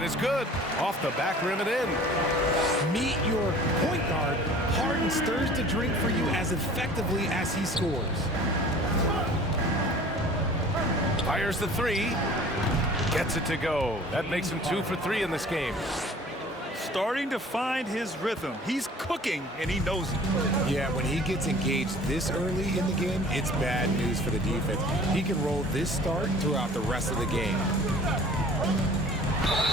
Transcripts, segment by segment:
And it's good. Off the back rim and in. Meet your point guard. Harden stirs the drink for you as effectively as he scores. Fires the three. Gets it to go. That makes him 2 for 3 in this game. Starting to find his rhythm. He's cooking, and he knows it. Yeah, when he gets engaged this early in the game, it's bad news for the defense. He can roll this start throughout the rest of the game.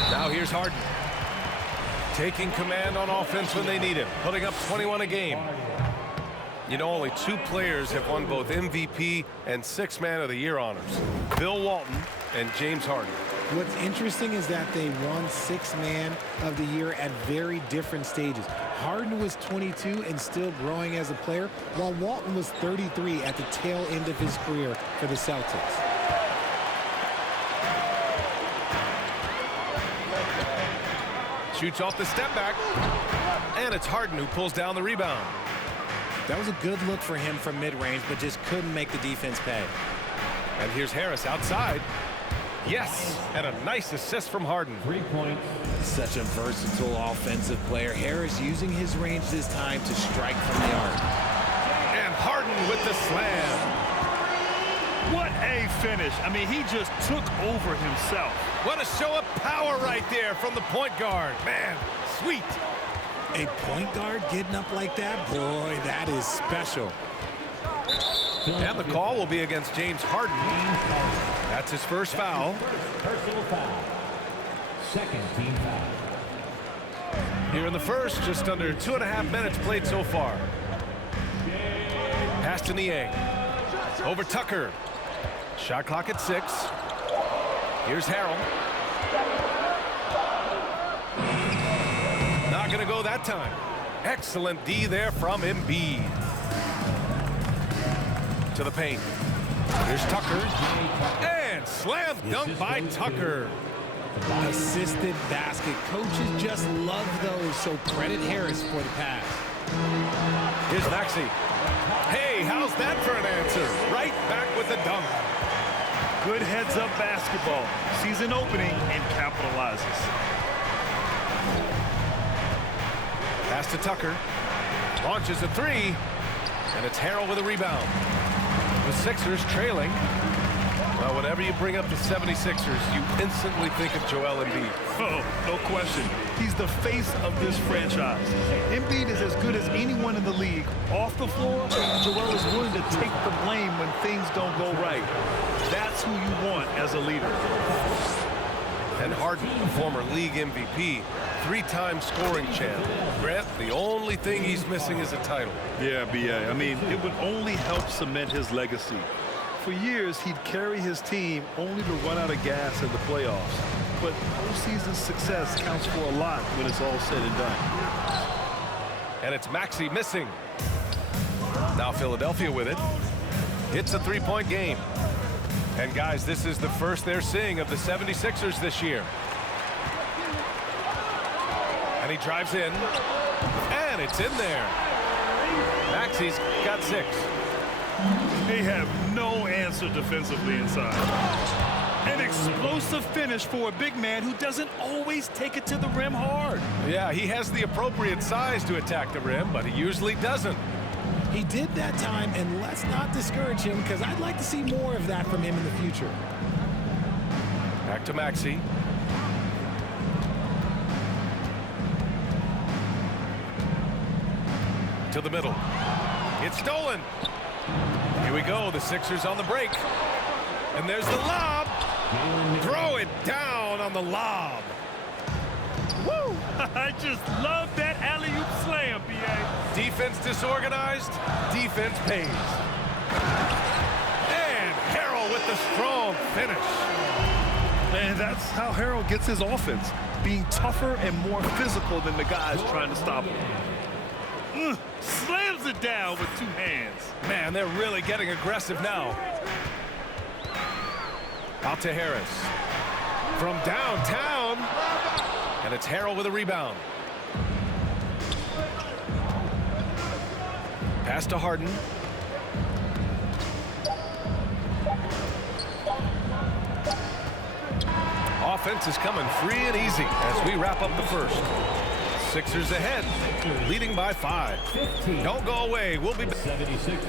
Now here's Harden. Taking command on offense when they need him. Putting up 21 a game. You know, only 2 players have won both MVP and 6th Man of the Year honors. Bill Walton and James Harden. What's interesting is that they won 6th Man of the Year at very different stages. Harden was 22 and still growing as a player, while Walton was 33 at the tail end of his career for the Celtics. Shoots off the step back. And it's Harden who pulls down the rebound. That was a good look for him from mid-range, but just couldn't make the defense pay. And here's Harris outside. Yes, and a nice assist from Harden. 3 points. Such a versatile offensive player. Harris using his range this time to strike from the arc. And Harden with the slam. What a finish. I mean, he just took over himself. What a show of power right there from the point guard. Man, sweet. A point guard getting up like that? Boy, that is special. And the call will be against James Harden. That's his first foul. Personal foul. Second team foul. Here in the first, just under 2.5 minutes played so far. Pass to Niang. Over Tucker. Shot clock at 6. Here's Harrell. Not going to go that time. Excellent D there from Embiid. To the paint. Here's Tucker. And slam dunk by Tucker. Assisted basket. Coaches just love those, so credit Harris for the pass. Here's Maxey. Hey, how's that for an answer? Right back with the dunk. Good heads-up basketball. Sees an opening and capitalizes. Pass to Tucker. Launches a 3. And it's Harrell with a rebound. The Sixers trailing. Well, whenever you bring up the 76ers, you instantly think of Joel Embiid. Oh, no question. He's the face of this franchise. Embiid is as good as anyone in the league. Off the floor, Joel is willing to take the blame when things don't go right. That's who you want as a leader. And Harden, a former league MVP, 3-time scoring champ. Grant, the only thing he's missing is a title. Yeah, B.A. I mean, it would only help cement his legacy. For years, he'd carry his team only to run out of gas in the playoffs. But postseason success counts for a lot when it's all said and done. And it's Maxey missing. Now Philadelphia with it. It's a 3-point game. And guys, this is the first they're seeing of the 76ers this year. And he drives in. And it's in there. Maxey's got 6. They have no answer defensively inside. An explosive finish for a big man who doesn't always take it to the rim hard. Yeah, he has the appropriate size to attack the rim, but he usually doesn't. He did that time, and let's not discourage him because I'd like to see more of that from him in the future. Back to Maxey. To the middle. It's stolen. Here we go. The Sixers on the break. And there's the lob. Throw it down on the lob. Woo! I just love that alley-oop slam, B.A. Defense disorganized. Defense pays. And Harrell with the strong finish. Man, that's how Harrell gets his offense. Being tougher and more physical than the guys trying to stop him. Slams it down with 2 hands. Man, they're really getting aggressive now. Out to Harris. From downtown. And it's Harrell with a rebound. Pass to Harden. offense is coming free and easy as we wrap up the first. Sixers ahead, leading by 5. Don't go away. We'll be back. 76ers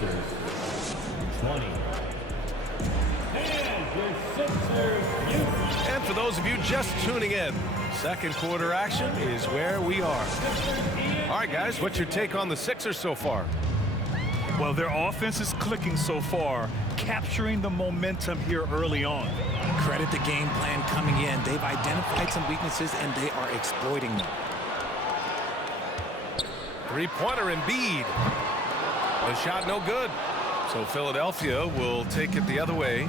20. And for those of you just tuning in, second quarter action is where we are. All right, guys, what's your take on the Sixers so far? Well, their offense is clicking so far, capturing the momentum here early on. Credit the game plan coming in. They've identified some weaknesses, and they are exploiting them. Three-pointer Embiid. The shot no good. So Philadelphia will take it the other way.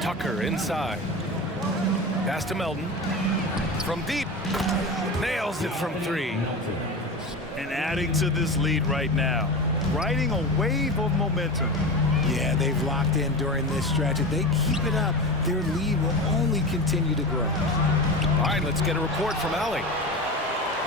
Tucker inside. Pass to Melton. From deep. Nails it from 3. And adding to this lead right now, riding a wave of momentum. Yeah, they've locked in during this stretch. If they keep it up, their lead will only continue to grow. All right, let's get a report from Allie.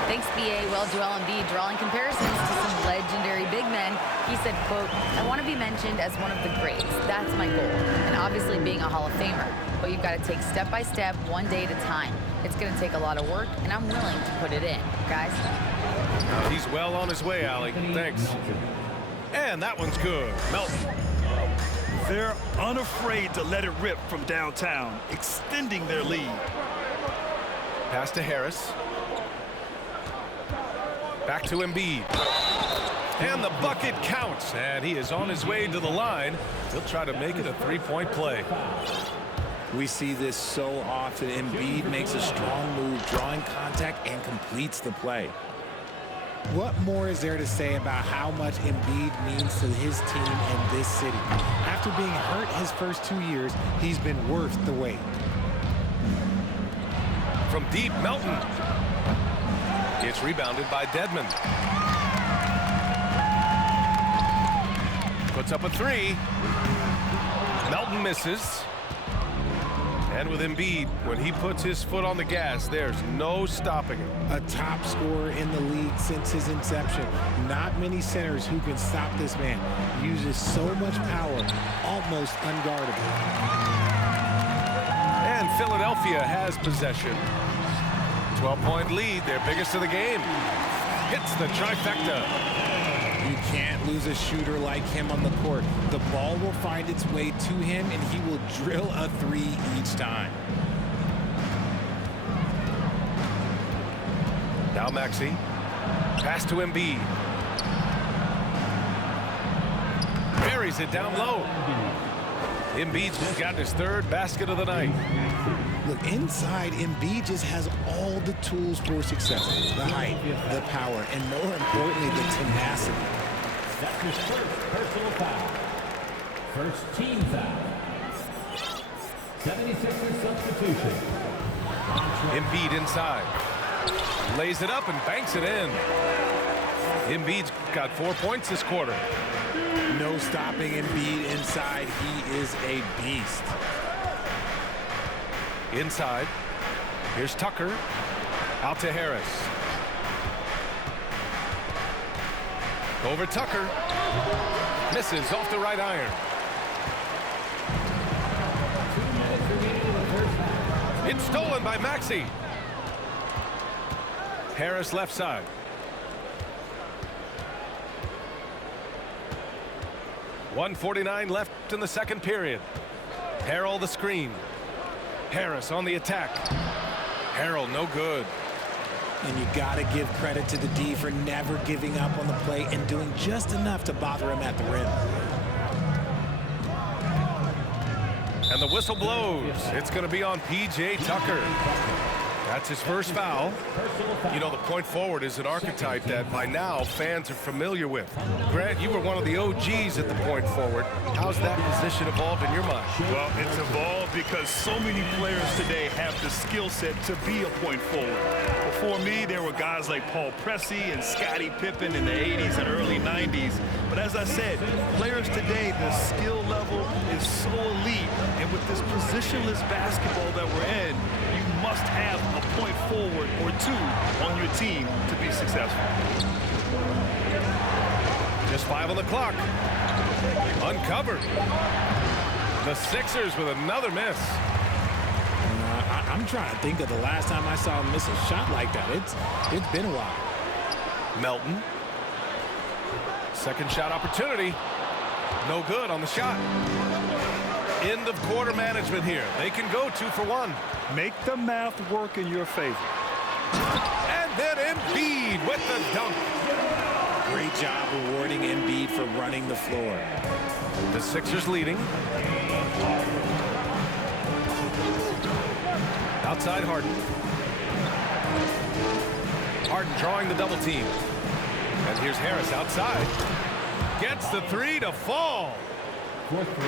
Thanks, BA. Well, Joel Embiid drawing comparisons to some legendary big men. He said, quote, "I want to be mentioned as one of the greats. That's my goal." And obviously being a Hall of Famer. But you've got to take step by step, one day at a time. It's going to take a lot of work, and I'm willing to put it in. Guys? He's well on his way, Allie. Thanks. And that one's good. Melton. They're unafraid to let it rip from downtown, extending their lead. Pass to Harris. Back to Embiid. And the bucket counts. And he is on his way to the line. He'll try to make it a three-point play. We see this so often. Embiid makes a strong move, drawing contact, and completes the play. What more is there to say about how much Embiid means to his team and this city? After being hurt his first 2 years, he's been worth the wait. From deep, Melton. It's rebounded by Dedmon. Puts up a 3. Melton misses. And with Embiid, when he puts his foot on the gas, there's no stopping him. A top scorer in the league since his inception. Not many centers who can stop this man. Uses so much power, almost unguardable. And Philadelphia has possession. 12-point lead, their biggest of the game. Hits the trifecta. You can't lose a shooter like him on the court. The ball will find its way to him, and he will drill a 3 each time. Now Maxey. Pass to Embiid. Buries it down low. Embiid's got his 3rd basket of the night. Look, inside, Embiid just has all the tools for success. The height, the power, and more importantly, the tenacity. That's his first personal foul. First team foul. 76ers substitution. Embiid inside. Lays it up and banks it in. Embiid's got 4 points this quarter. No stopping Embiid inside. He is a beast. Inside. Here's Tucker. Out to Harris. Over Tucker. Misses off the right iron. 2 minutes remaining in the first half. It's stolen by Maxey. Harris left side. .149 left in the second period. Harrell the screen. Harris on the attack. Harrell no good. And you got to give credit to the D for never giving up on the play and doing just enough to bother him at the rim. And the whistle blows. It's going to be on P.J. Tucker. That's his first foul. You know, the point forward is an archetype that by now fans are familiar with. Grant, you were one of the OGs at the point forward. How's that position evolved in your mind? Well, it's evolved because so many players today have the skill set to be a point forward. Before me, there were guys like Paul Pressey and Scottie Pippen in the 80s and early 90s. But as I said, players today, the skill level is so elite. And with this positionless basketball that we're in, you must have a point forward or 2 on your team to be successful. Just 5 on the clock. Uncovered. The Sixers with another miss. I'm trying to think of the last time I saw him miss a shot like that. It's been a while. Melton. Second shot opportunity. No good on the shot. End of quarter management here. They can go 2 for 1. Make the math work in your favor. And then Embiid with the dunk. Great job rewarding Embiid for running the floor. The Sixers leading. Outside Harden. Harden drawing the double team. And here's Harris outside. Gets the 3 to fall.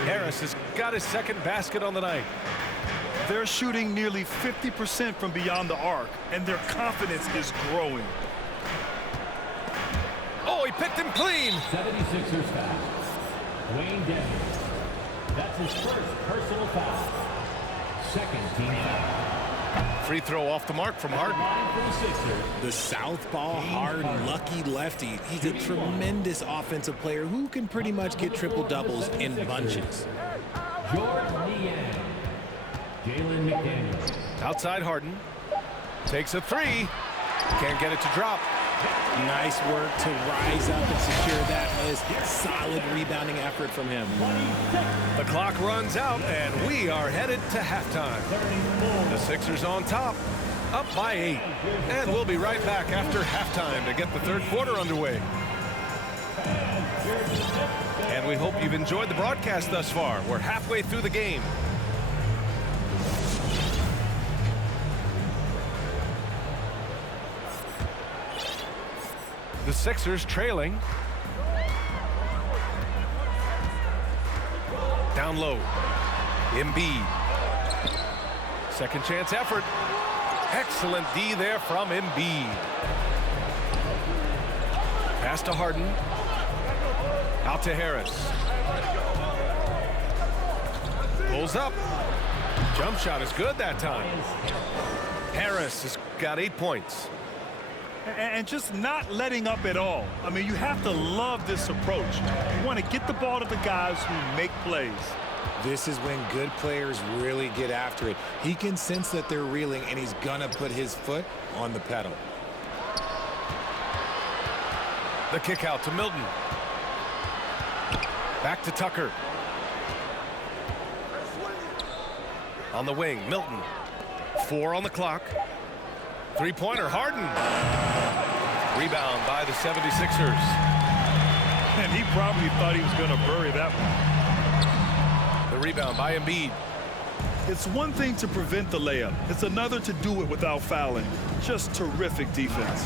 Harris has got his second basket on the night. They're shooting nearly 50% from beyond the arc, and their confidence is growing. Oh, he picked him clean. 76ers foul. Wayne Denton. That's his first personal foul. Second team foul. Free throw off the mark from Harden. The southpaw hard lucky lefty. He's a tremendous offensive player who can pretty much get triple doubles in bunches. Jalen McDaniel. Outside Harden. Takes a 3. Can't get it to drop. Nice work to rise up and secure that miss. Solid rebounding effort from him. The clock runs out, and we are headed to halftime. The Sixers on top, up by 8. And we'll be right back after halftime to get the third quarter underway. And we hope you've enjoyed the broadcast thus far. We're halfway through the game. The Sixers trailing. Down low. Embiid. Second chance effort. Excellent D there from Embiid. Pass to Harden. Out to Harris. Pulls up. Jump shot is good that time. Harris has got 8 points. And just not letting up at all. I mean, you have to love this approach. You want to get the ball to the guys who make plays. This is when good players really get after it. He can sense that they're reeling, and he's going to put his foot on the pedal. The kick out to Milton. Back to Tucker. On the wing, Milton. 4 on the clock. Three-pointer, Harden. Rebound by the 76ers. And he probably thought he was going to bury that one. The rebound by Embiid. It's one thing to prevent the layup. It's another to do it without fouling. Just terrific defense.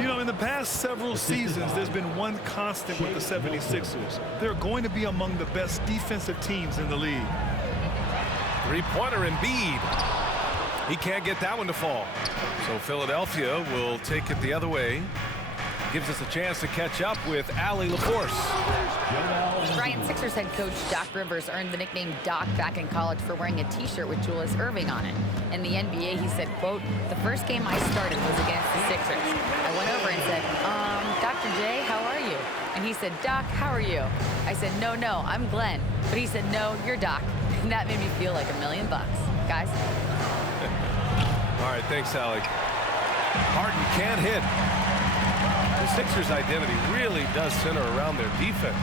You know, in the past several seasons, there's been one constant with the 76ers. They're going to be among the best defensive teams in the league. Three-pointer, Embiid. He can't get that one to fall. So Philadelphia will take it the other way. Gives us a chance to catch up with Allie LaForce. Bryant Sixers head coach Doc Rivers earned the nickname Doc back in college for wearing a t-shirt with Julius Erving on it. In the NBA, he said, quote, "The first game I started was against the Sixers. I went over and said, Dr. J, how are you?" And he said, "Doc, how are you?" I said, no, I'm Glenn." But he said, "No, you're Doc." And that made me feel like $1 million. Guys. All right, thanks, Allie. Harden can't hit. The Sixers' identity really does center around their defense.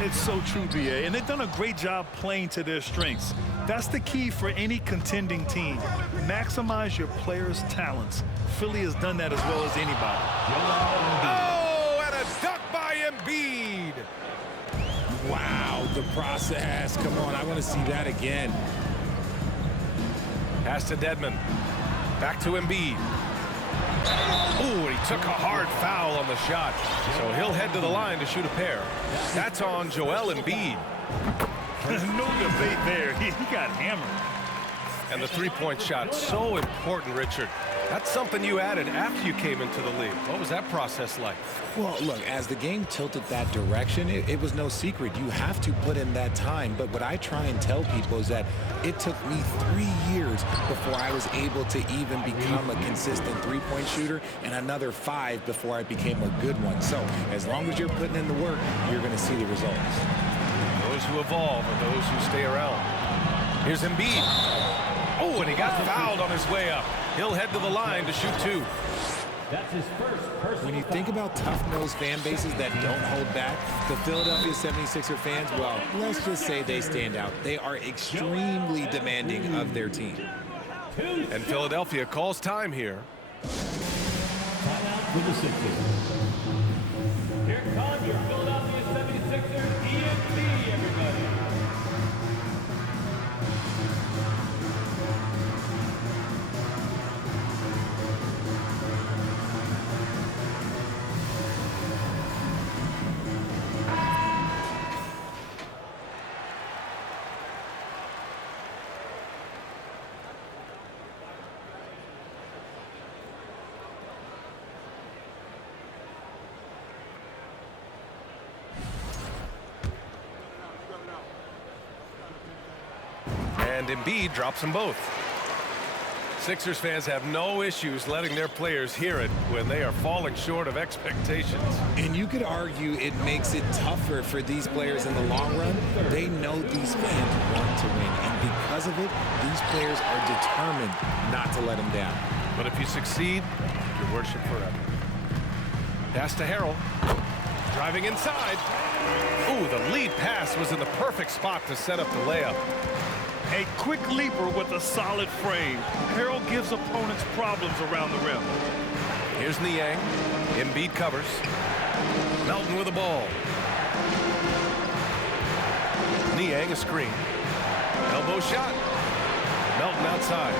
It's so true, B.A., and they've done a great job playing to their strengths. That's the key for any contending team. Maximize your players' talents. Philly has done that as well as anybody. Oh, and a dunk by Embiid. Wow, the process. Come on, I want to see that again. Pass to Dedmon. Back to Embiid. Ooh, he took a hard foul on the shot. So he'll head to the line to shoot a pair. That's on Joel Embiid. No debate there. He got hammered. And the three-point shot, so important, Richard. That's something you added after you came into the league. What was that process like? Well, look, as the game tilted that direction, it was no secret. You have to put in that time. But what I try and tell people is that it took me 3 years before I was able to even become a consistent three-point shooter, and another 5 before I became a good one. So as long as you're putting in the work, you're going to see the results. No those who evolve or those who stay around. Here's Embiid. Oh, and he got fouled on his way up. He'll head to the line to shoot 2. That's his first personal When you think about tough-nosed fan bases that don't hold back, the Philadelphia 76er fans, well, let's just say they stand out. They are extremely demanding of their team. And Philadelphia calls time here. timeout for the Sixers. Here comes your Philadelphia 76ers, EMB, everybody. And Embiid drops them both. Sixers fans have no issues letting their players hear it when they are falling short of expectations. And you could argue it makes it tougher for these players in the long run. They know these fans want to win, and because of it, these players are determined not to let them down. But if you succeed, you're worshipped forever. Pass to Harrell. Driving inside. Ooh, the lead pass was in the perfect spot to set up the layup. A quick leaper with a solid frame. Harrell gives opponents problems around the rim. Here's Niang. Embiid covers. Melton with the ball. Niang a screen. Elbow shot. Melton outside.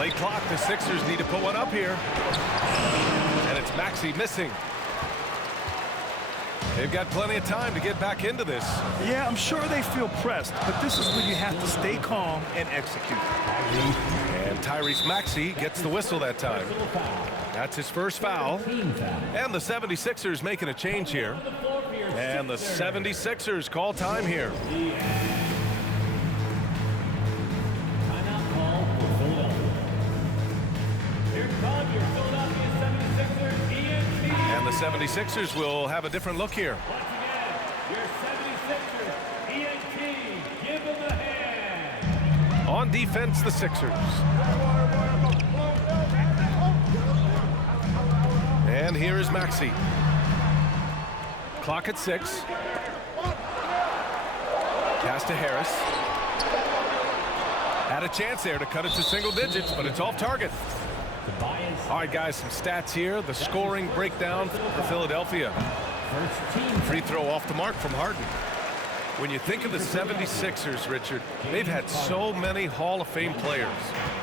Late clock. The Sixers need to put one up here. And it's Maxey missing. They've got plenty of time to get back into this. Yeah, I'm sure they feel pressed, but this is when you have to stay calm and execute. And Tyrese Maxey gets the whistle that time. That's his first foul. And the 76ers making a change here. And the 76ers call time here. Timeout call for Philadelphia. Here comes your Philadelphia 76ers, EMB. And the 76ers will have a different look here. Once again, your 76ers, EMB, give them a hand. On defense, the Sixers. And here is Maxey. Clock at 6. Pass to Harris. Had a chance there to cut it to single digits, but it's off target. All right, guys, some stats here. The scoring breakdown for Philadelphia. Free throw off the mark from Harden. When you think of the 76ers, Richard, they've had so many Hall of Fame players.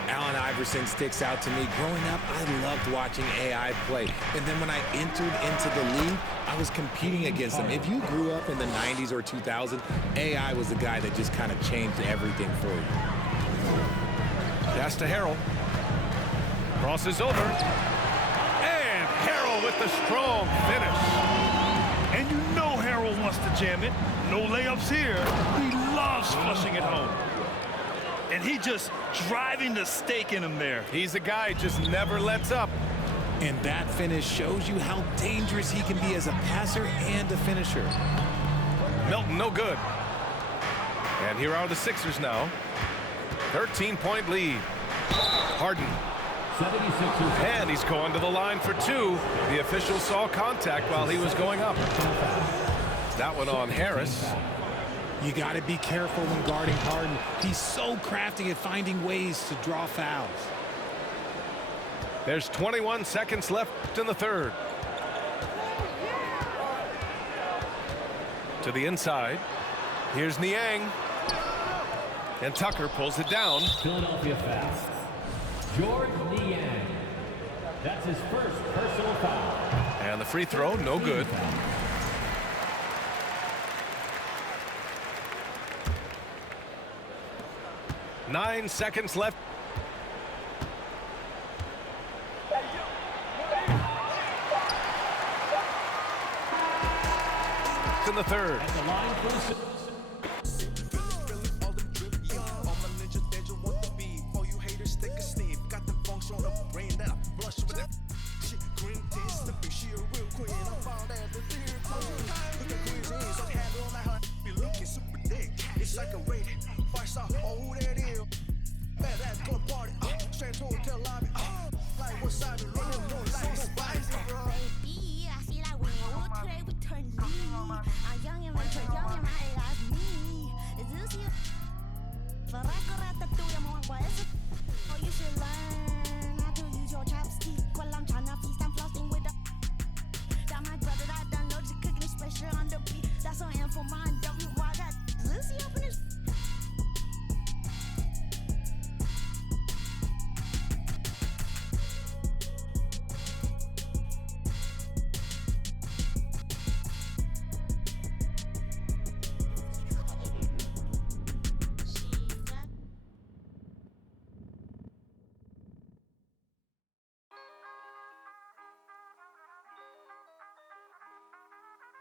Allen Iverson sticks out to me. Growing up, I loved watching AI play. And then when I entered into the league, I was competing against him. If you grew up in the 90s or 2000, AI was the guy that just kind of changed everything for you. Pass to Harrell. Crosses over. And Harrell with the strong finish. And you know Harrell wants to jam it. No layups here. He loves flushing it home. And he just driving the stake in him there. He's a guy who just never lets up. And that finish shows you how dangerous he can be as a passer and a finisher. Melton, no good. And here are the Sixers now. 13-point lead. Harden. 76ers. And he's going to the line for 2. The official saw contact while he was going up. That one on Harris. You got to be careful when guarding Harden. He's so crafty at finding ways to draw fouls. There's 21 seconds left in the third. To the inside. Here's Niang. And Tucker pulls it down. Philadelphia foul. George Niang. That's his first personal foul. And the free throw, no good. 9 seconds left. In the third. At the line for the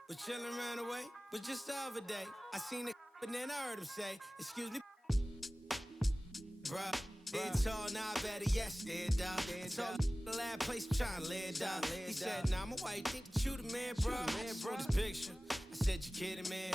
was chilling around the way. But just the other day, I seen a but then I heard him say, excuse me, bruh. It's all now better, yes, dead dog. It's all the last place I'm trying to live, dog. He said, nah, my wife think that you the man, bro. Bro, this picture. I said, you kidding, man?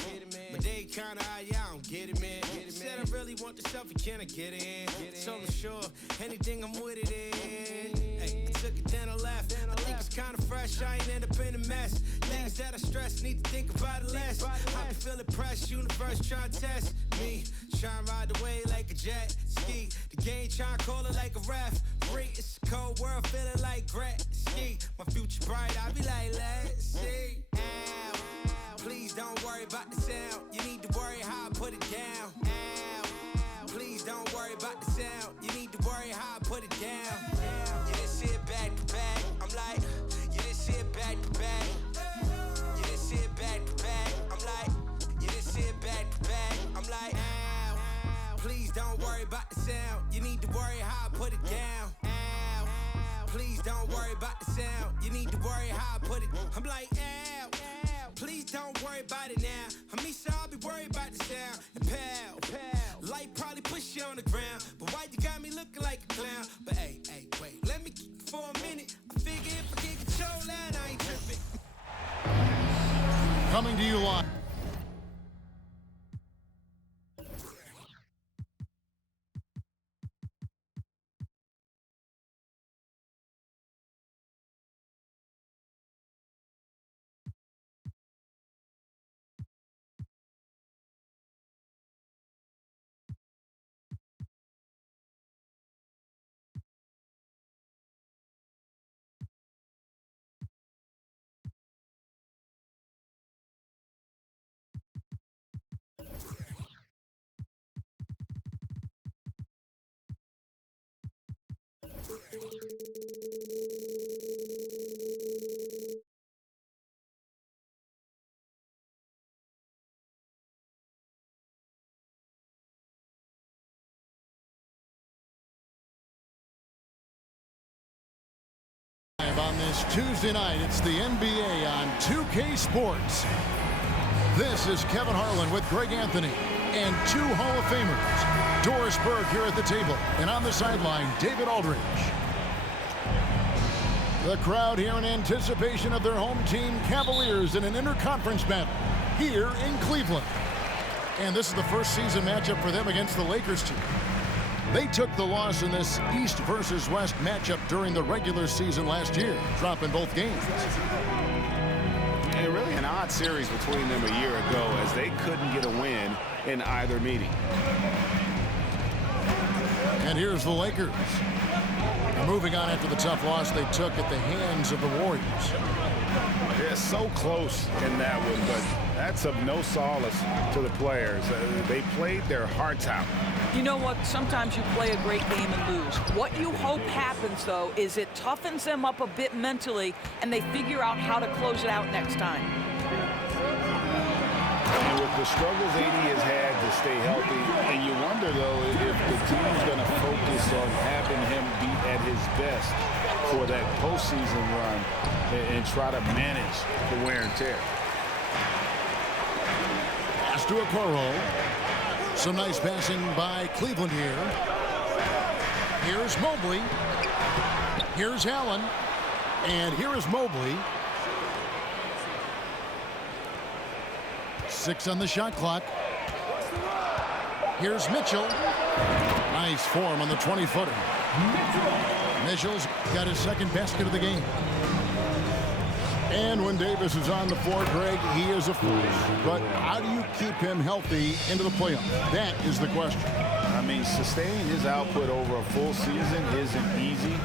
But they kinda, yeah, I don't get it, man. He said, I really want the selfie, can I get it in? So I'm sure anything I'm with it in. Hey, I took it, then I left. I think it's kinda fresh, I ain't end up in a mess. Things that I stress, need to think about it less. I be feeling pressed, universe trying to test me. Trying to ride the wave like a jet ski. The game trying to call it like a ref. It's a cold world, feeling like Gretzky. My future bright, I be like, let's see. Ow. Please don't worry about the sound. You need to worry how I put it down. Ow. Please don't worry about the sound. You need to worry how I put it down. You didn't see it back to back. I'm like, you didn't see it back to back. You didn't see it back to back. I'm like, you didn't see it back to back. I'm like, ow. Please don't worry about the sound. You need to worry how I put it down. Ow. Please don't worry about the sound. You need to worry how I put it. I'm like, ow. Please don't worry about it now. I mean, so I'll be worried about the sound. And pal, light probably push you on the ground. But why you got me looking like a clown? But hey, wait, let me keep it for a minute. I figure if I can control that, I ain't tripping. Coming to you live. On this Tuesday night, it's the NBA on 2K Sports. This is Kevin Harlan with Greg Anthony and two Hall of Famers. Doris Burke here at the table, and on the sideline, David Aldridge. The crowd here in anticipation of their home team, Cavaliers, in an interconference battle here in Cleveland. And this is the first season matchup for them against the Lakers team. They took the loss in this East versus West matchup during the regular season last year, dropping both games. And really an odd series between them a year ago as they couldn't get a win in either meeting. And here's the Lakers. Moving on after the tough loss they took at the hands of the Warriors. Yeah, so close in that one, but that's of no solace to the players. They played their hearts out. You know what? Sometimes you play a great game and lose. What you hope happens, though, is it toughens them up a bit mentally, and they figure out how to close it out next time. And with the struggles AD has had to stay healthy, and you wonder, though, if the team's going to focus on having him be at his best for that postseason run and try to manage the wear and tear. Pass to Okoro. Some nice passing by Cleveland here. Here's Mobley. Here's Allen. And here is Mobley. 6 on the shot clock. Here's Mitchell. Nice form on the 20-footer. Mitchell's got his second basket of the game. And when Davis is on the floor, Greg, he is a force. But how do you keep him healthy into the playoffs? That is the question. I mean, sustaining his output over a full season isn't easy,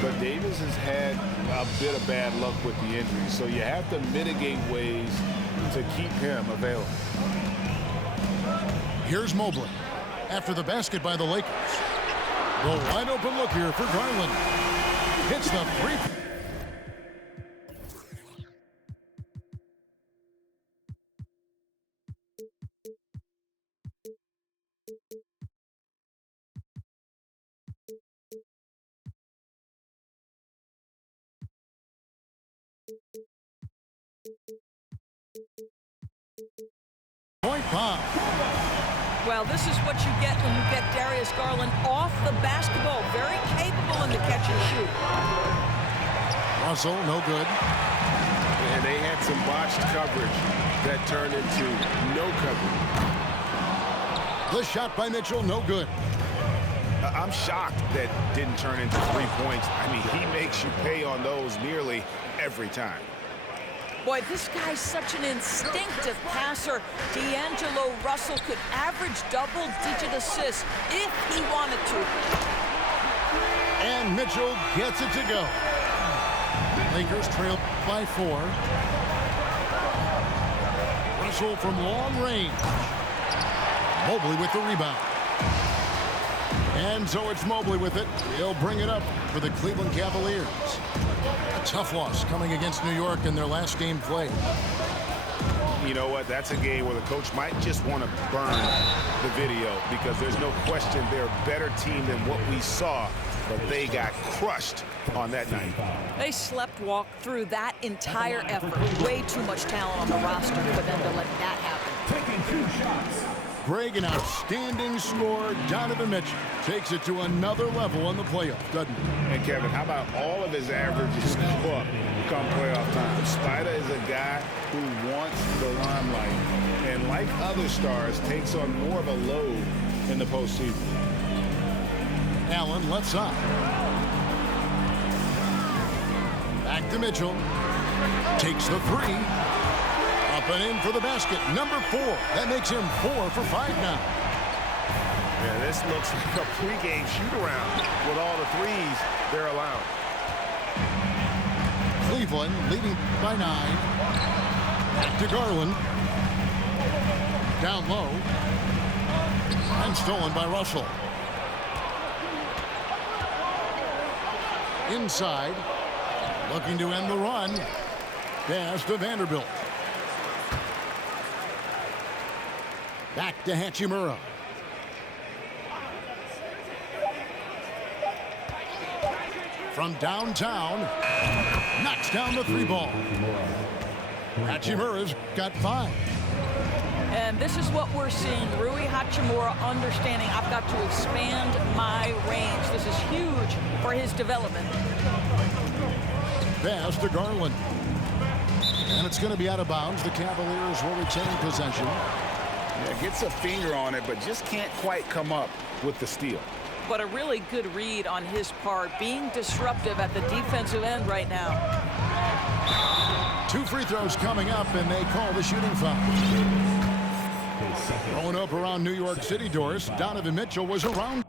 but Davis has had a bit of bad luck with the injury. So you have to mitigate ways to keep him available. Here's Mobley after the basket by the Lakers. The wide open look here for Garland. Hits the three. Well, this is what you get when you get Darius Garland off the basketball. Very capable in the catch and shoot. Russell, no good. And they had some botched coverage that turned into no coverage. The shot by Mitchell, no good. I'm shocked that didn't turn into 3 points. I mean, he makes you pay on those nearly every time. Boy, this guy's such an instinctive passer. D'Angelo Russell could average double-digit assists if he wanted to. And Mitchell gets it to go. Lakers trail by 4. Russell from long range. Mobley with the rebound. And so it's Mobley with it. He'll bring it up for the Cleveland Cavaliers. A tough loss coming against New York in their last game played. You know what? That's a game where the coach might just want to burn the video because there's no question they're a better team than what we saw, but they got crushed on that night. They slept-walked through that entire effort. Way too much talent on the roster for them to let that happen. Taking 2 shots. Greg, an outstanding scorer. Donovan Mitchell takes it to another level in the playoff, doesn't he? And Kevin, how about all of his averages go up come playoff time? Spider is a guy who wants the limelight, and like other stars, takes on more of a load in the postseason. Allen left side. Back to Mitchell. Takes the 3. Up and in for the basket. Number 4. That makes him 4 for 5 now. Yeah, this looks like a pregame shoot-around with all the threes they're allowing. Cleveland leading by 9. Back to Garland. Down low. And stolen by Russell. Inside. Looking to end the run. Pass to Vanderbilt. Back to Hachimura. From downtown, knocks down the 3 ball. Hachimura's got 5. And this is what we're seeing. Rui Hachimura understanding I've got to expand my range. This is huge for his development. Pass to Garland. And it's going to be out of bounds. The Cavaliers will retain possession. Yeah, gets a finger on it, but just can't quite come up with the steal. But a really good read on his part, being disruptive at the defensive end right now. 2 free throws coming up, and they call the shooting foul. Growing up around New York City, Doris, Donovan Mitchell was around.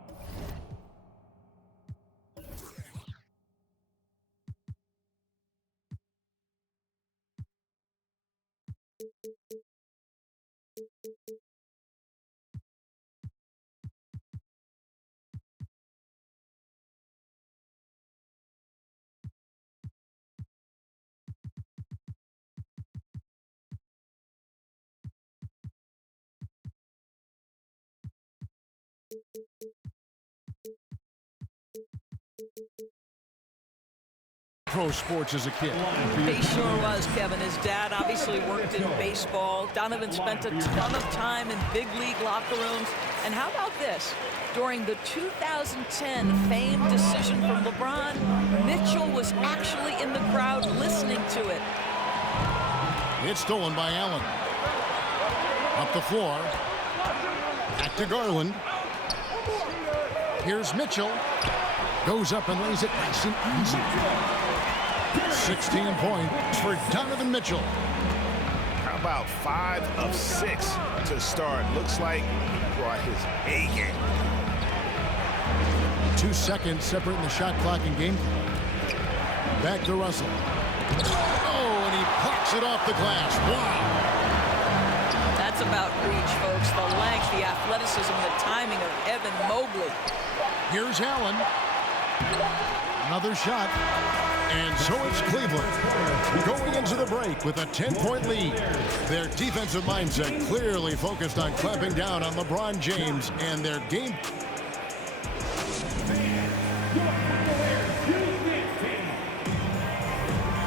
Pro sports as a kid. He sure was, Kevin. His dad obviously worked in baseball. Donovan spent a ton of time in big league locker rooms. And how about this? During the 2010 famed decision from LeBron, Mitchell was actually in the crowd listening to it. It's stolen by Allen. Up the floor. Back to Garland. Here's Mitchell. Goes up and lays it nice and easy. 16 points for Donovan Mitchell. How about 5 of 6 to start? Looks like he brought his A game. 2 seconds separating the shot clock and game clock. Back to Russell. Oh, and he plucks it off the glass. Wow. That's about reach, folks. The length, the athleticism, the timing of Evan Mobley. Here's Allen. Another shot. And so it's Cleveland going into the break with a 10-point lead. Their defensive mindset clearly focused on clamping down on LeBron James and their game.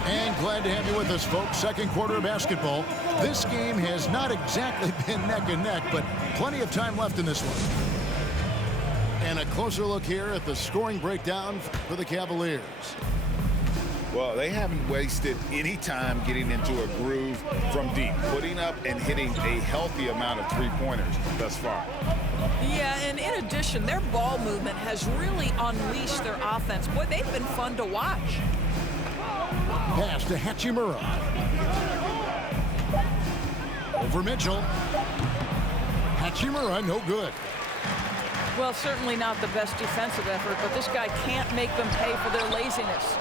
And Glad to have you with us, folks. Second quarter of basketball. This game has not exactly been neck and neck, but plenty of time left in this one. And a closer look here at the scoring breakdown for the Cavaliers. Well, they haven't wasted any time getting into a groove from deep, putting up and hitting a healthy amount of three-pointers thus far. Yeah, and in addition, their ball movement has really unleashed their offense. Boy, they've been fun to watch. Pass to Hachimura. Over Mitchell. Hachimura, no good. Well, certainly not the best defensive effort, but this guy can't make them pay for their laziness.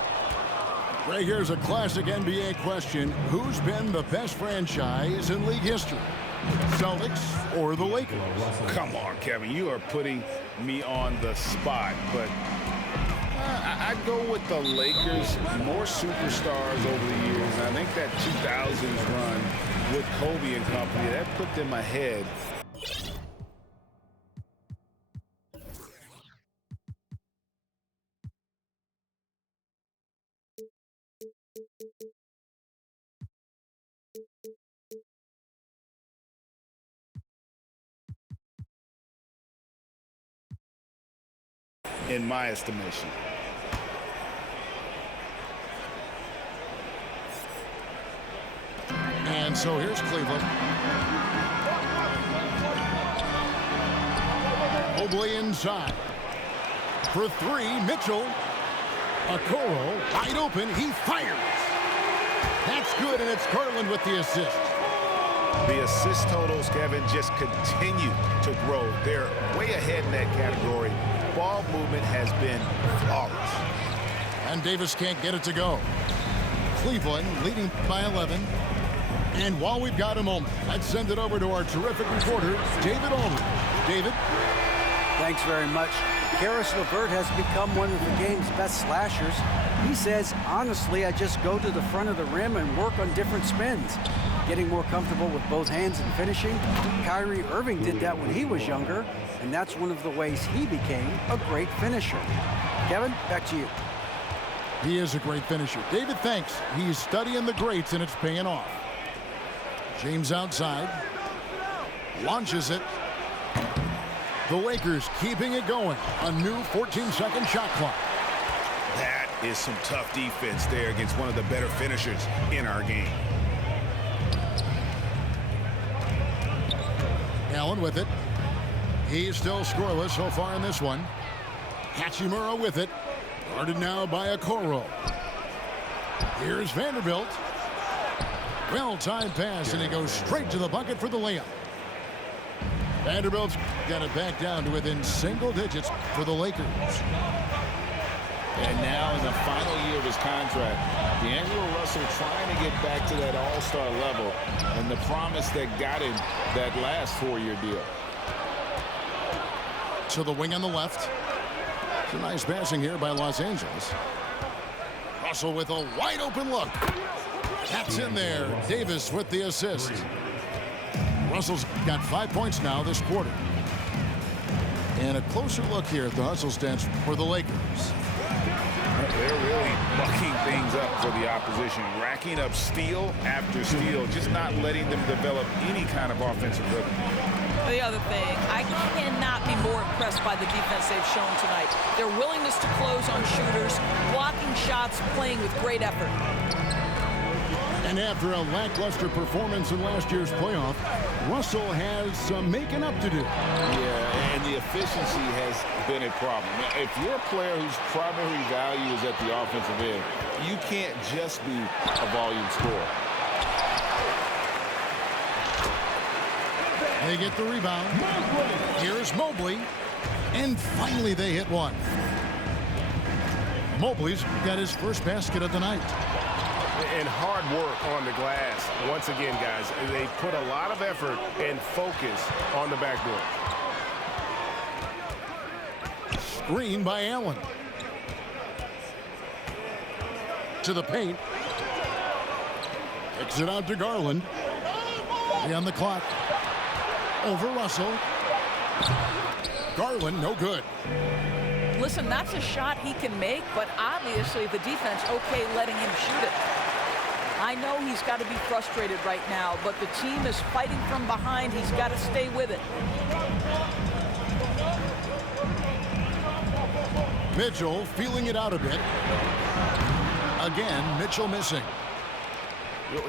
Right here's a classic NBA question. Who's been the best franchise in league history? Celtics or the Lakers? Come on, Kevin. You are putting me on the spot, but I'd go with the Lakers. More superstars over the years. And I think that 2000s run with Kobe and company, that put them ahead. In my estimation. And so here's Cleveland. Mobley inside. For three, Mitchell. Okoro wide open. He fires. That's good, and it's Garland with the assist. The assist totals, Kevin, just continue to grow. They're way ahead in that category. Ball movement has been flawless. And Davis can't get it to go. Cleveland leading by 11. And while we've got a moment, let's send it over to our terrific reporter, David Aldridge. David? Thanks very much. Karis LeVert has become one of the game's best slashers. He says, honestly, I just go to the front of the rim and work on different spins. Getting more comfortable with both hands and finishing. Kyrie Irving did that when he was younger, and that's one of the ways he became a great finisher. Kevin, back to you. He is a great finisher. David, thanks. He's studying the greats, and it's paying off. James outside. Launches it. The Lakers keeping it going. A new 14-second shot clock. That is some tough defense there against one of the better finishers in our game. Allen with it. He's still scoreless so far in this one. Hachimura with it. Guarded now by Okoro. Here's Vanderbilt. Well-timed pass, and he goes straight to the bucket for the layup. Vanderbilt's got it back down to within single digits for the Lakers. And now in the final year of his contract, D'Angelo Russell trying to get back to that all-star level and the promise that got him that last 4-year deal. To the wing on the left. It's a nice passing here by Los Angeles. Russell with a wide open look. That's in there. Davis with the assist. Russell's got 5 points now this quarter. And a closer look here at the hustle stats for the Lakers. They're really bucking things up for the opposition, racking up steal after steal, just not letting them develop any kind of offensive rhythm. The other thing, I cannot be more impressed by the defense they've shown tonight. Their willingness to close on shooters, blocking shots, playing with great effort. And after a lackluster performance in last year's playoff, Russell has some making up to do. Yeah, and the efficiency has been a problem. If you're a player whose primary value is at the offensive end, you can't just be a volume scorer. They get the rebound. Here's Mobley. And finally they hit one. Mobley's got his first basket of the night. And hard work on the glass. Once again, guys, they put a lot of effort and focus on the backboard. Screen by Allen. To the paint. Kicks it out to Garland. On the clock. Over Russell. Garland, no good. Listen, that's a shot he can make, but obviously the defense okay letting him shoot it. I know he's got to be frustrated right now, but the team is fighting from behind. He's got to stay with it. Mitchell feeling it out a bit. Again, Mitchell missing.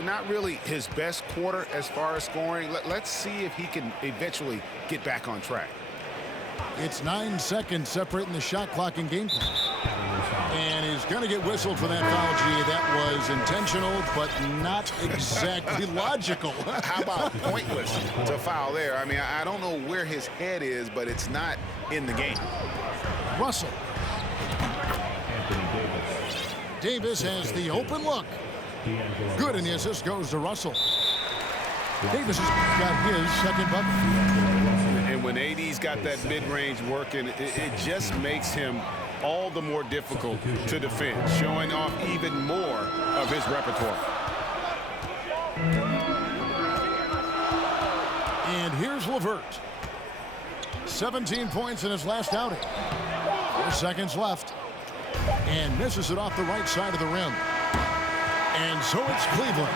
Not really his best quarter as far as scoring. Let's see if he can eventually get back on track. It's 9 seconds separating the shot clock and game clock. And he's going to get whistled for that foul, G. That was intentional, but not exactly logical. How about pointless to foul there? I mean, I don't know where his head is, but it's not in the game. Russell. Davis has the open look. Good, and the assist goes to Russell. Davis has got his second bucket. And when AD's got that mid-range working, it just makes him all the more difficult to defend, showing off even more of his repertoire. And here's LeVert. 17 points in his last outing. 4 seconds left. And misses it off the right side of the rim. And so it's Cleveland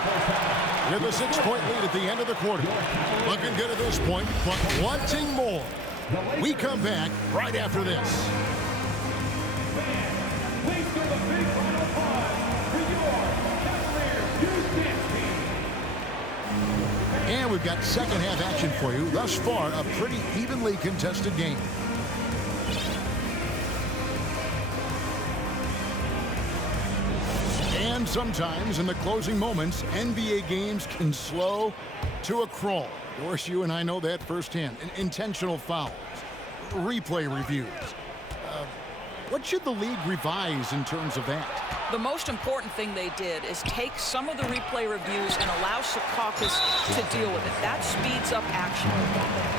with a 6-point lead at the end of the quarter. Looking good at this point, but wanting more. We come back right after this. And we've got second half action for you. Thus far, a pretty evenly contested game. And sometimes in the closing moments, NBA games can slow to a crawl. Of course, you and I know that firsthand. Intentional fouls, replay reviews. What should the league revise in terms of that? The most important thing they did is take some of the replay reviews and allow Secaucus to deal with it. That speeds up action.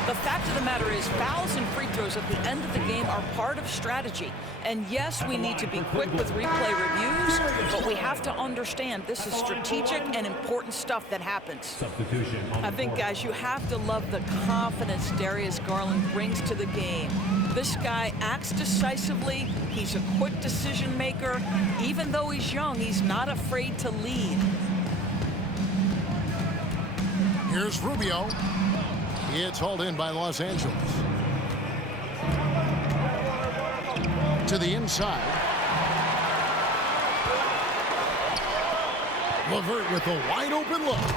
The fact of the matter is fouls and free throws at the end of the game are part of strategy. And yes, we need to be quick with replay reviews, but we have to understand this is strategic and important stuff that happens. I think, guys, you have to love the confidence Darius Garland brings to the game. This guy acts decisively. He's a quick decision maker. Even though he's young, he's not afraid to lead. Here's Rubio. It's hauled in by Los Angeles. To the inside. LeVert with a wide open look.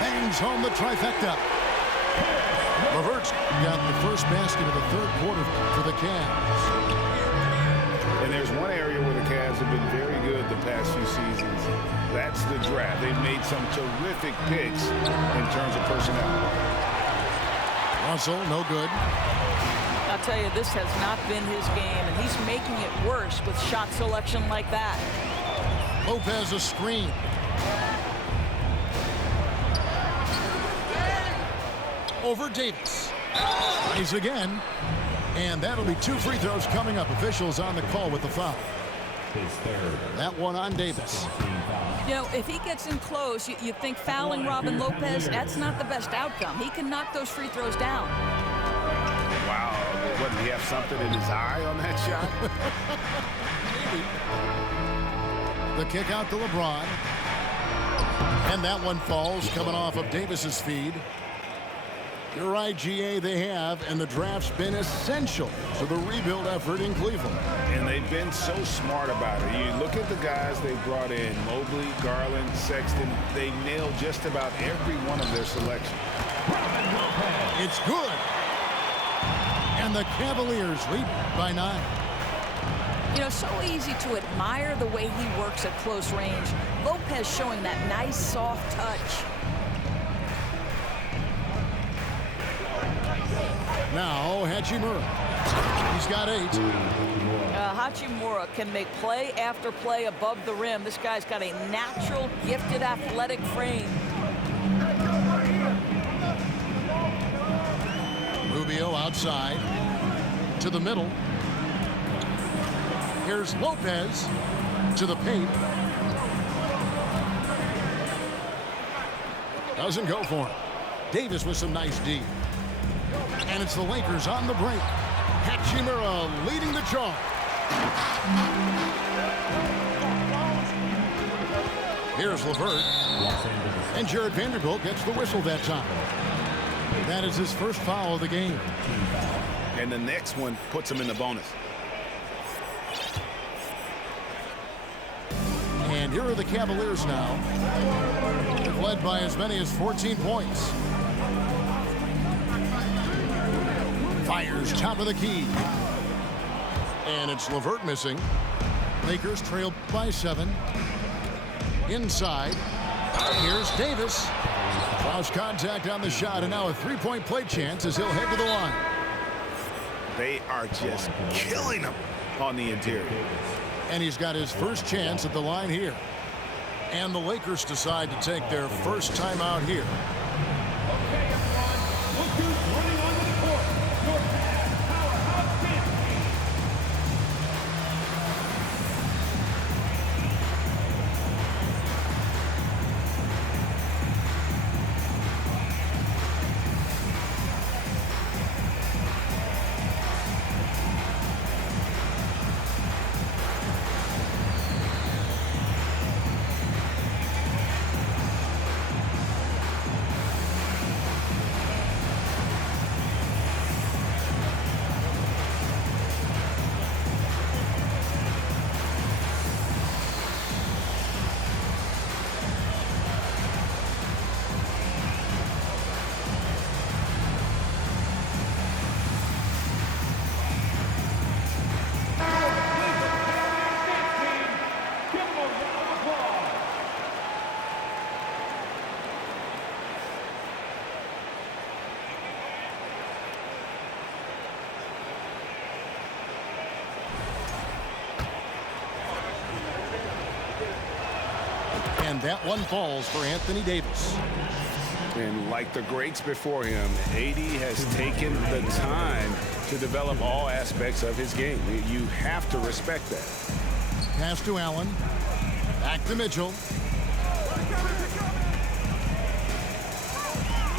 Bangs home the trifecta. LeVert's got the first basket of the third quarter for the Cavs. And there's one area where the Cavs have been very good the past few seasons. That's the draft. They've made some terrific picks in terms of personnel. Russell, no good. I'll tell you, this has not been his game, and he's making it worse with shot selection like that. Lopez a screen. Over Davis. Tries again. And that'll be 2 free throws coming up. Officials on the call with the foul. That one on Davis. You know, if he gets in close, you think fouling Robin Lopez, that's not the best outcome. He can knock those free throws down. Wow. What, did he have something in his eye on that shot? The kick out to LeBron. And that one falls coming off of Davis's feed. You're right, GA, they have, and the draft's been essential to the rebuild effort in Cleveland. And they've been so smart about it. You look at the guys they brought in, Mobley, Garland, Sexton, they nailed just about every one of their selections. It's good. And the Cavaliers lead by 9. You know, so easy to admire the way he works at close range. Lopez showing that nice, soft touch. Now, Hachimura. He's got 8. Hachimura can make play after play above the rim. This guy's got a natural, gifted, athletic frame. Rubio outside to the middle. Here's Lopez to the paint. Doesn't go for him. Davis with some nice D. And it's the Lakers on the break. Hachimura leading the charge. Here's LeVert. And Jared Vanderbilt gets the whistle that time. That is his first foul of the game. And the next one puts him in the bonus. And here are the Cavaliers now. They've led by as many as 14 points. Fires top of the key. And it's LeVert missing. Lakers trail by 7. Inside. Here's Davis. Cross contact on the shot, and now a three-point play chance as he'll head to the line. They are just killing him on the interior. And he's got his first chance at the line here. And the Lakers decide to take their first time out here. Okay, everyone. Look who's running onto the court. Your Cavs powerhouse champions. And that one falls for Anthony Davis. And like the greats before him, AD has taken the time to develop all aspects of his game. You have to respect that. Pass to Allen. Back to Mitchell.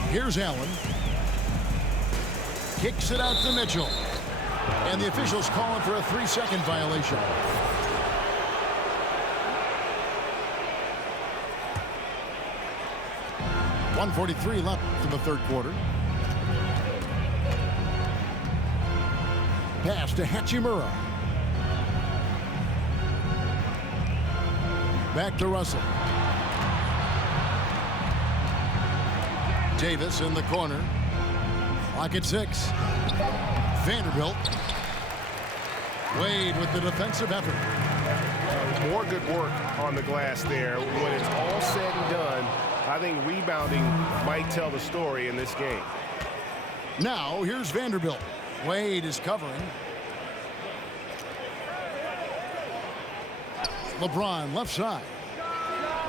Here's Allen. Kicks it out to Mitchell. And the officials calling for a 3-second violation. .143 left in the third quarter. Pass to Hachimura. Back to Russell. Davis in the corner. Clock at 6. Vanderbilt. Wade with the defensive effort. More good work on the glass there. When it's all said and done, I think rebounding might tell the story in this game. Now here's Vanderbilt. Wade is covering. LeBron left side.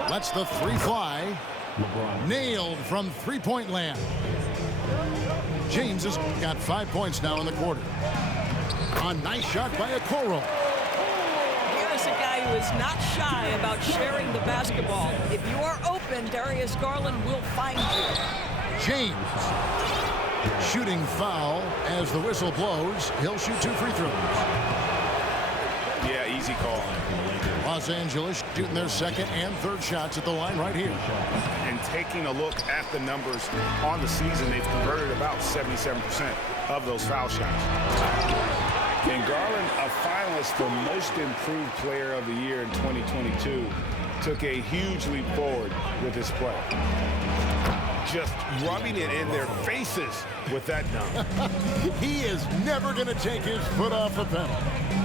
Lets the three fly. LeBron. Nailed from three-point land. James has got 5 points now in the quarter. A nice shot by Okoro. Here's a guy who is not shy about sharing the basketball. If you are open, Darius Garland will find you. James. Shooting foul as the whistle blows. He'll shoot 2 free throws. Yeah, easy call. Los Angeles shooting their second and third shots at the line right here. And taking a look at the numbers on the season, they've converted about 77% of those foul shots. And Garland, a finalist for Most Improved Player of the Year in 2022, took a huge leap forward with his play. Just rubbing it in their faces with that dunk. He is never going to take his foot off the pedal.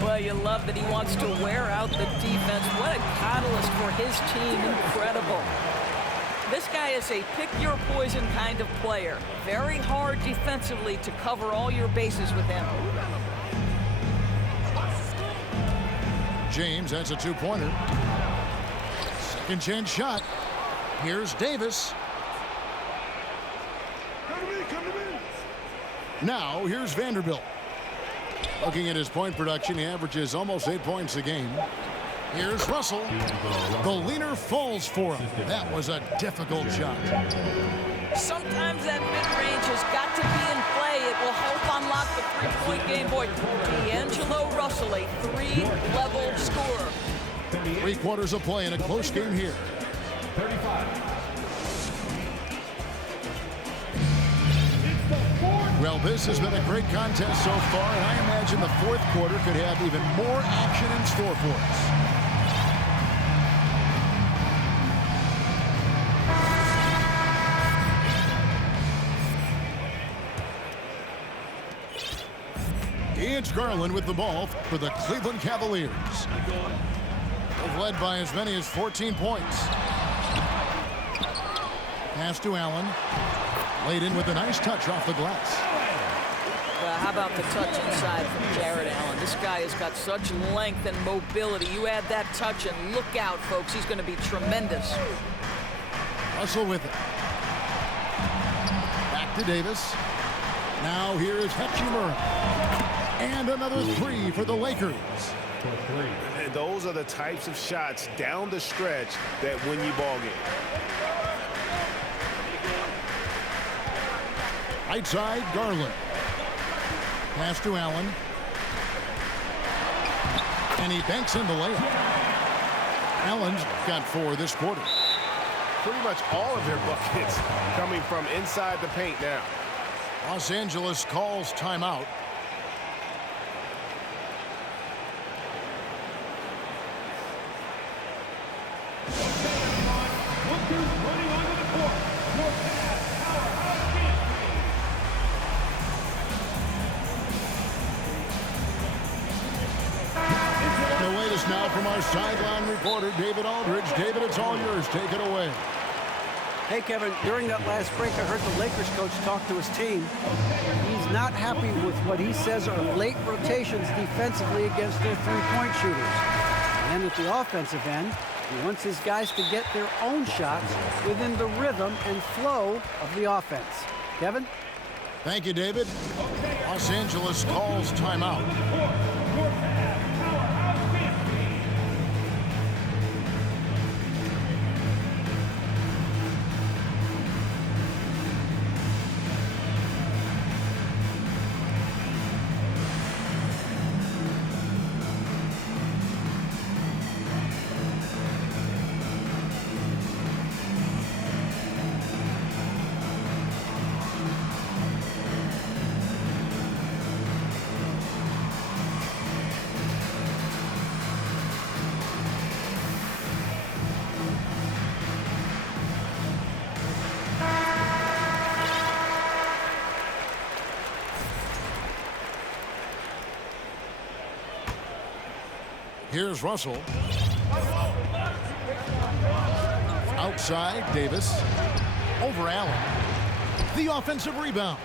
Well, you love that he wants to wear out the defense. What a catalyst for his team. Incredible. This guy is a pick-your-poison kind of player. Very hard defensively to cover all your bases with him. James, that's a two-pointer. Second chance shot. Here's Davis. Now, here's Vanderbilt. Looking at his point production, he averages almost 8 points a game. Here's Russell. The leaner falls for him. That was a difficult shot. Sometimes that mid-range has got to be in play. It will help unlock the three-point game. Boy, D'Angelo Russell, a three-level scorer. 3 quarters of play in a close game here. 35. Well, this has been a great contest so far, and I imagine the fourth quarter could have even more action in store for us. It's Garland with the ball for the Cleveland Cavaliers. They've led by as many as 14 points. Pass to Allen. Laid in with a nice touch off the glass. Well, how about the touch inside from Jared Allen? This guy has got such length and mobility. You add that touch and look out, folks. He's going to be tremendous. Russell with it. Back to Davis. Now here is Hachimura. And another three for the Lakers. And those are the types of shots down the stretch that win you ball game. Right side, Garland. Pass to Allen. And he banks in the layup. Allen's got 4 this quarter. Pretty much all of their buckets coming from inside the paint now. Los Angeles calls timeout. Now from our sideline reporter, David Aldridge. David, it's all yours. Take it away. Hey, Kevin, during that last break, I heard the Lakers coach talk to his team. He's not happy with what he says are late rotations defensively against their three-point shooters. And at the offensive end, he wants his guys to get their own shots within the rhythm and flow of the offense. Kevin? Thank you, David. Los Angeles calls timeout. Here's Russell. Outside, Davis. Over Allen. The offensive rebound.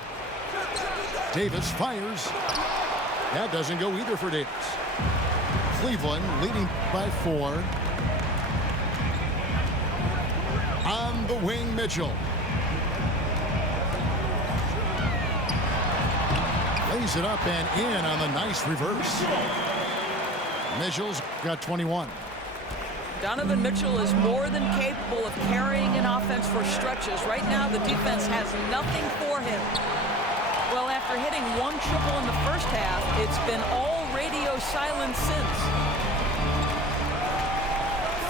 Davis fires. That doesn't go either for Davis. Cleveland leading by 4. On the wing, Mitchell. Lays it up and in on the nice reverse. Mitchell's got 21. Donovan Mitchell is more than capable of carrying an offense for stretches. Right now, the defense has nothing for him. Well, after hitting 1 triple in the first half, it's been all radio silence since.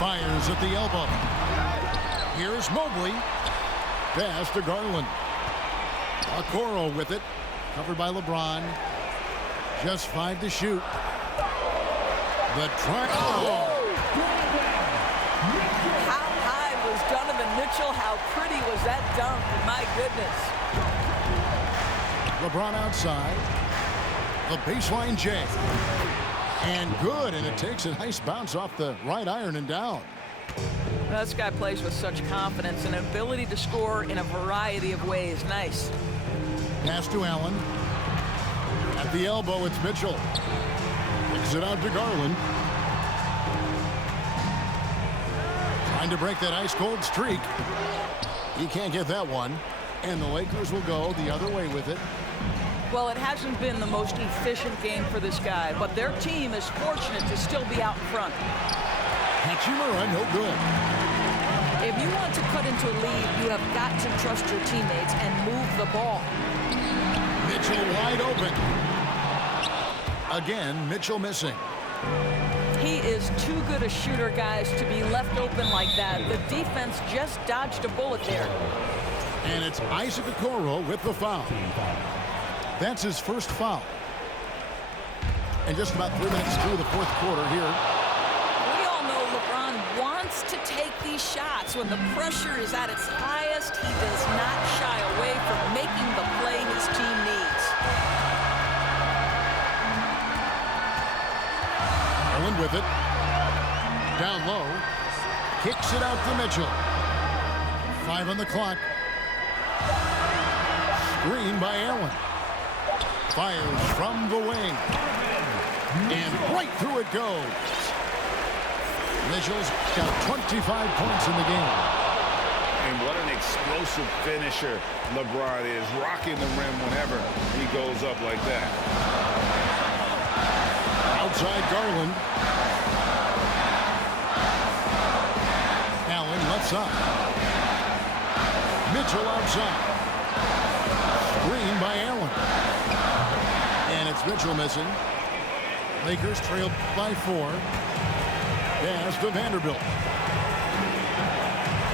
Fires at the elbow. Here's Mobley. Pass to Garland. Okoro with it. Covered by LeBron. Just 5 to shoot. The try. Oh. How high was Donovan Mitchell? How pretty was that dunk? My goodness. LeBron outside. The baseline J. And good, and it takes a nice bounce off the right iron and down. This guy plays with such confidence and ability to score in a variety of ways. Nice. Pass to Allen. At the elbow, it's Mitchell. Kicks it out to Garland. Trying to break that ice-cold streak. He can't get that one. And the Lakers will go the other way with it. Well, it hasn't been the most efficient game for this guy, but their team is fortunate to still be out in front. Hachimura, no good. If you want to cut into a lead, you have got to trust your teammates and move the ball. Mitchell wide open. Again, Mitchell missing. He is too good a shooter, guys, to be left open like that. The defense just dodged a bullet there. And it's Isaac Okoro with the foul. That's his first foul. And just about 3 minutes through the fourth quarter here. We all know LeBron wants to take these shots. When the pressure is at its highest, he does not shy away from making the play his team needs. Allen with it. Down low. Kicks it out to Mitchell. 5 on the clock. Screen by Allen. Fires from the wing. And right through it goes. Mitchell's got 25 points in the game. And what an explosive finisher LeBron is, rocking the rim whenever he goes up like that. Outside Garland. Allen left side. Mitchell outside. Screen by Allen. And it's Mitchell missing. Lakers trailed by 4. Pass to Vanderbilt.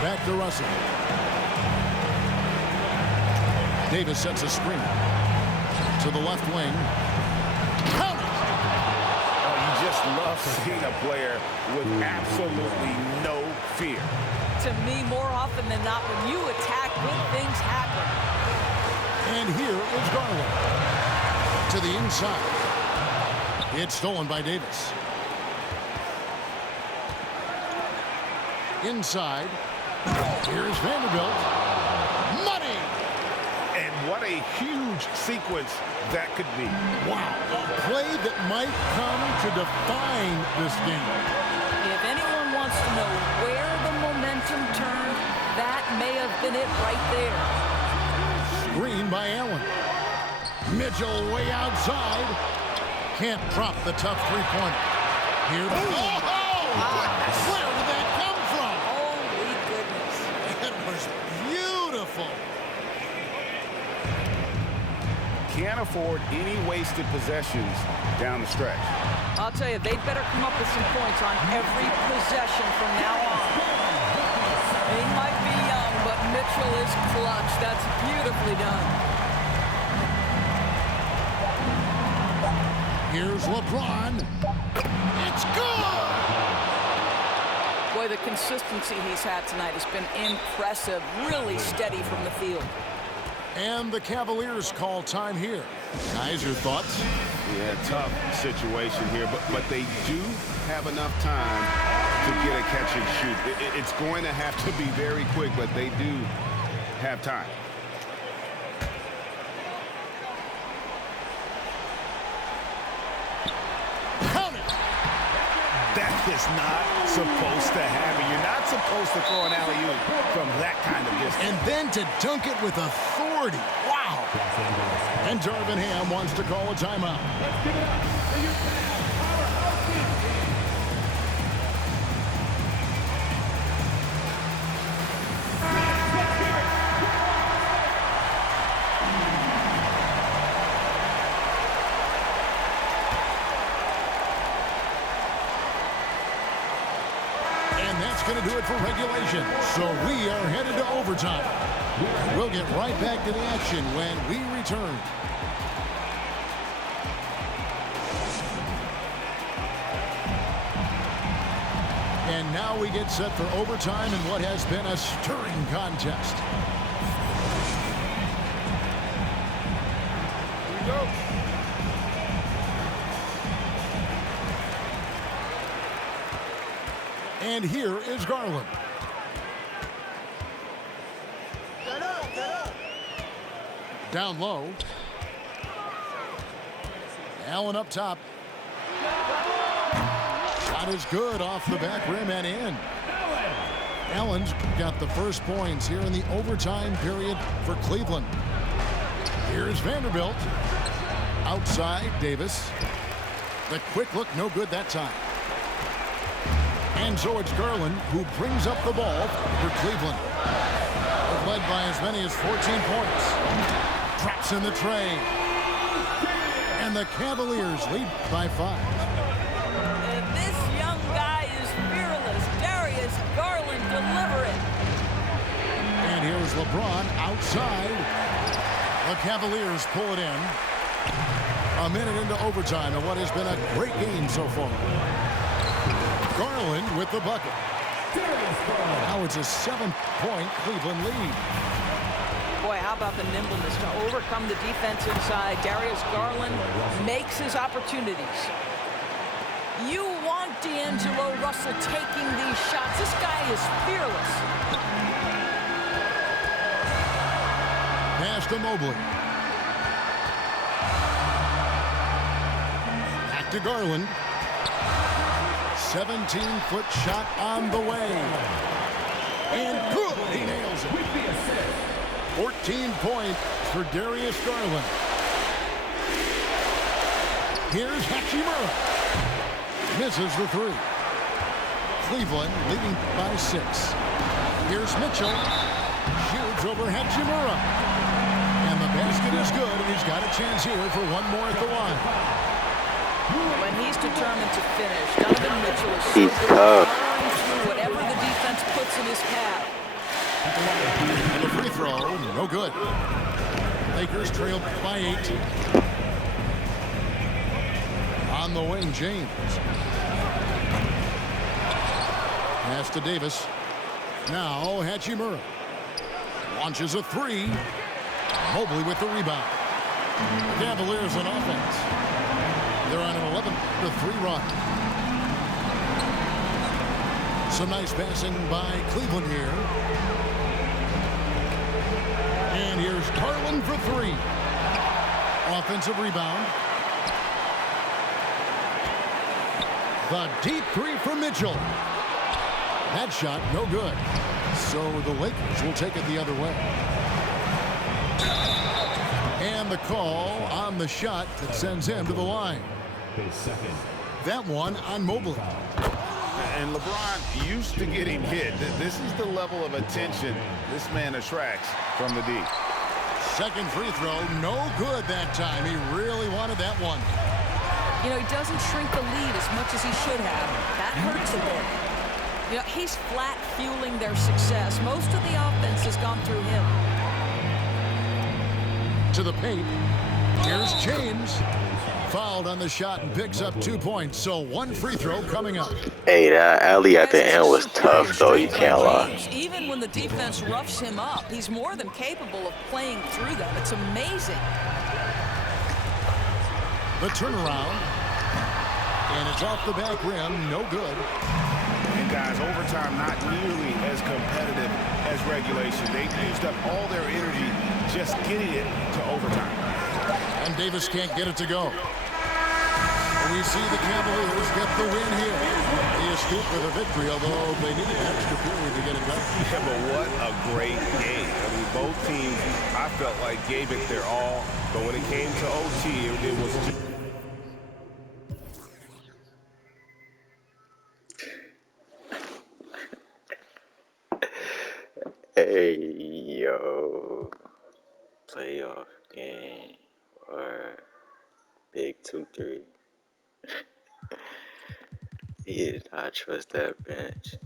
Back to Russell. Davis sets a screen. To the left wing. Count it! Oh, you just love seeing a player with absolutely no fear. To me, more often than not, when you attack, good things happen. And here is Garland. To the inside. It's stolen by Davis. Inside. Here's Vanderbilt. Money! And what a huge sequence that could be. Wow. A play that might come to define this game. If anyone wants to know where the momentum turned, that may have been it right there. Screen by Allen. Mitchell way outside. Can't drop the tough three-pointer. Here. Oh! Where did that come from? Holy goodness. It was beautiful. Can't afford any wasted possessions down the stretch. I'll tell you, they better come up with some points on every possession from now on. He might be young, but Mitchell is clutch. That's beautifully done. Here's LeBron. It's good! Boy, the consistency he's had tonight has been impressive. Really steady from the field. And the Cavaliers call time here. Guys, your thoughts? Yeah, tough situation here, but they do have enough time to get a catch and shoot. It's going to have to be very quick, but they do have time. That is not supposed to happen. You're not supposed to throw an alley-oop from that kind of distance. And then to dunk it with authority. Wow. And Darvin Ham wants to call a timeout. Going to do it for regulation. So we are headed to overtime. We'll get right back to the action when we return. And now we get set for overtime in what has been a stirring contest. Here we go. And here is Garland. Down low. Allen up top. Shot is good off the back rim and in. Allen's got the first points here in the overtime period for Cleveland. Here's Vanderbilt. Outside, Davis. The quick look, no good that time. And so it's Garland who brings up the ball for Cleveland. They're led by as many as 14 points. Drops in the tray. And the Cavaliers lead by 5. This LeBron outside. The Cavaliers pull it in. A minute into overtime in what has been a great game so far. Garland with the bucket. Now it's a 7-point Cleveland lead. Boy, how about the nimbleness to overcome the defense inside. Darius Garland makes his opportunities. You want D'Angelo Russell taking these shots. This guy is fearless. Pass to Mobley. Back to Garland. 17-foot shot on the way. And good. He nails it. 14 points for Darius Garland. Here's Hachimura. Misses the three. Cleveland leading by 6. Here's Mitchell. Shoots over Hachimura. And the basket is good, and he's got a chance here for one more at the line. When he's determined to finish, Donovan Mitchell is He's tough. through whatever the defense puts in his path. And the free throw, no good. Lakers trail by 8. On the wing, James. Pass to Davis. Now Hachimura. Launches a 3. Mobley with the rebound. The Cavaliers on offense. They're on an 11-3 run. Some nice passing by Cleveland here. And here's Garland for 3. Offensive rebound. The deep 3 from Mitchell. That shot, no good. So the Lakers will take it the other way. And the call on the shot that sends him to the line. That one on Mobley. And LeBron used to getting hit. This is the level of attention this man attracts from the deep. Second free throw, no good that time. He really wanted that one. You know, he doesn't shrink the lead as much as he should have. That hurts a bit. You know, he's flat fueling their success. Most of the offense has gone through him. To the paint. Here's James. Fouled on the shot and picks up 2 points. So one free throw coming up. Hey, that alley at the end was tough, though. You can't lie. Even when the defense roughs him up, he's more than capable of playing through them. It's amazing. The turnaround. And it's off the back rim. No good. And guys, overtime not nearly as competitive as regulation. They used up all their energy just getting it to overtime. And Davis can't get it to go. We see the Cavaliers get the win here. They escape with a victory, although they need an extra period to get it done. Yeah, but what a great game. I mean, both teams, I felt like, gave it their all. But when it came to OT, it was... Hey, yo. Playoff game or big 2-3. He did not trust that bench.